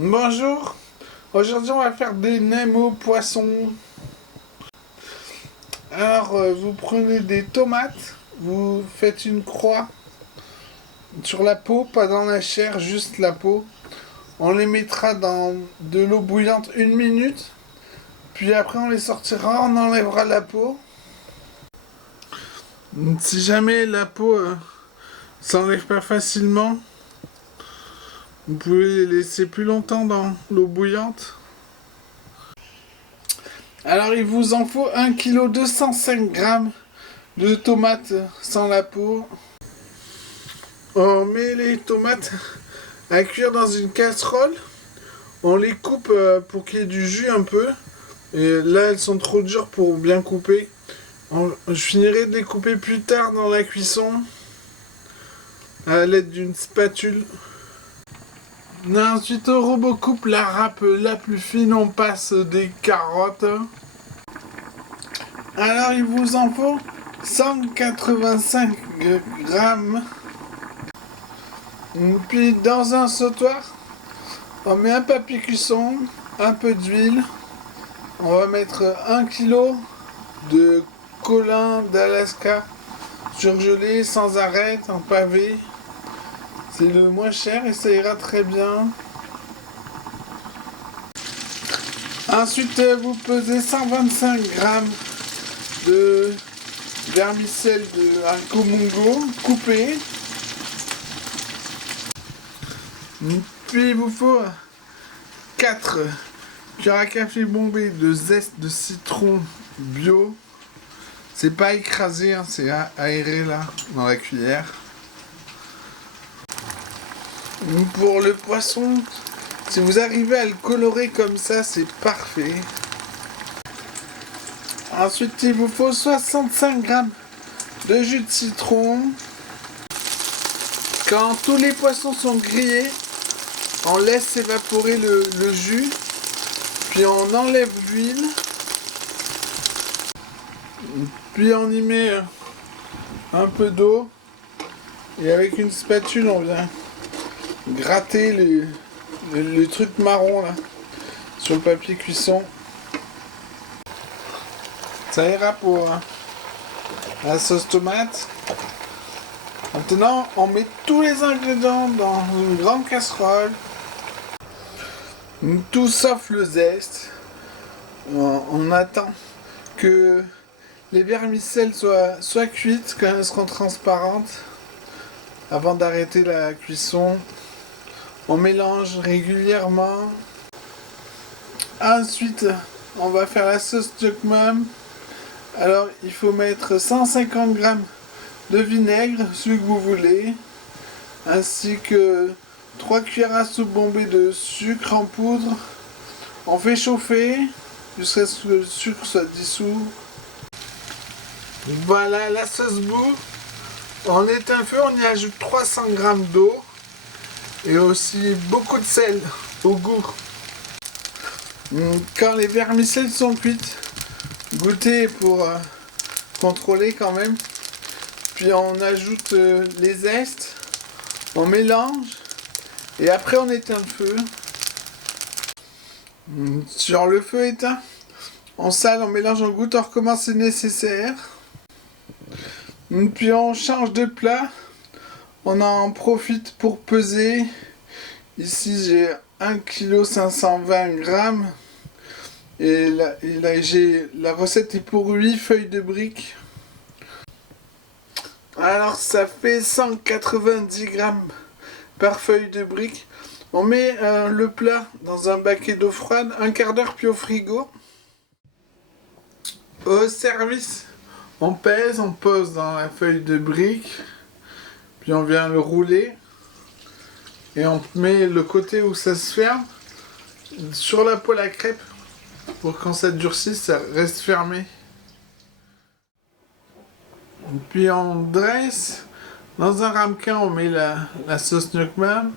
Bonjour, aujourd'hui on va faire des nems au poisson. Alors vous prenez des tomates, vous faites une croix sur la peau, pas dans la chair, juste la peau. On les mettra dans de l'eau bouillante 1 minute, puis après on les sortira, on enlèvera la peau. Si jamais la peau s'enlève pas facilement, vous pouvez les laisser plus longtemps dans l'eau bouillante. Alors il vous en faut 1,205 kg de tomates sans la peau. On met les tomates à cuire dans une casserole. On les coupe pour qu'il y ait du jus un peu. Et là elles sont trop dures pour bien couper. Je finirai de les couper plus tard dans la cuisson à l'aide d'une spatule. Ensuite au robot coupe la râpe la plus fine, on passe des carottes. Alors il vous en faut 185 grammes. Puis dans un sautoir, on met un papier cuisson, un peu d'huile. On va mettre 1 kg de colin d'Alaska surgelé sans arrêt en pavé. C'est le moins cher et ça ira très bien. Ensuite, vous pesez 125 grammes de vermicelle de haricots mungo coupé. Puis il vous faut 4 cuillères à café bombées de zeste de citron bio. C'est pas écrasé, hein, c'est aéré là dans la cuillère. Pour le poisson, si vous arrivez à le colorer comme ça, c'est parfait. Ensuite, il vous faut 65 grammes de jus de citron. Quand tous les poissons sont grillés, on laisse évaporer le jus, puis on enlève l'huile, puis on y met un peu d'eau, et avec une spatule, on vient gratter le truc marron là sur le papier cuisson. Ça ira pour la sauce tomate. Maintenant, on met tous les ingrédients dans une grande casserole. Tout sauf le zeste. On attend que les vermicelles soient cuites, qu'elles seront transparentes, avant d'arrêter la cuisson. On mélange régulièrement. Ensuite, on va faire la sauce Jukmam. Alors, il faut mettre 150 grammes de vinaigre, celui que vous voulez, ainsi que 3 cuillères à soupe bombées de sucre en poudre. On fait chauffer jusqu'à ce que le sucre soit dissous. Voilà la sauce bout. On éteint le feu, on y ajoute 300 grammes d'eau et aussi beaucoup de sel au goût. Quand les vermicelles sont cuites, goûtez pour contrôler quand même. Puis on ajoute les zestes, on mélange et après on éteint le feu. Sur le feu éteint, on sale, on mélange, on goûte, on recommence si nécessaire. Puis on change de plat, on en profite pour peser. Ici j'ai 1,520 kg et là, la recette est pour 8 feuilles de briques. Alors ça fait 190 grammes par feuille de briques. On met le plat dans un baquet d'eau froide, un quart d'heure puis au frigo. Au service, on pèse, on pose dans la feuille de briques, puis on vient le rouler et on met le côté où ça se ferme sur la poêle à crêpes pour quand ça durcit, ça reste fermé. Puis on dresse. Dans un ramequin, on met la sauce Jukmam.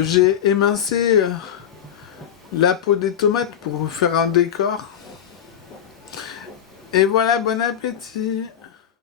J'ai émincé la peau des tomates pour faire un décor. Et voilà, bon appétit!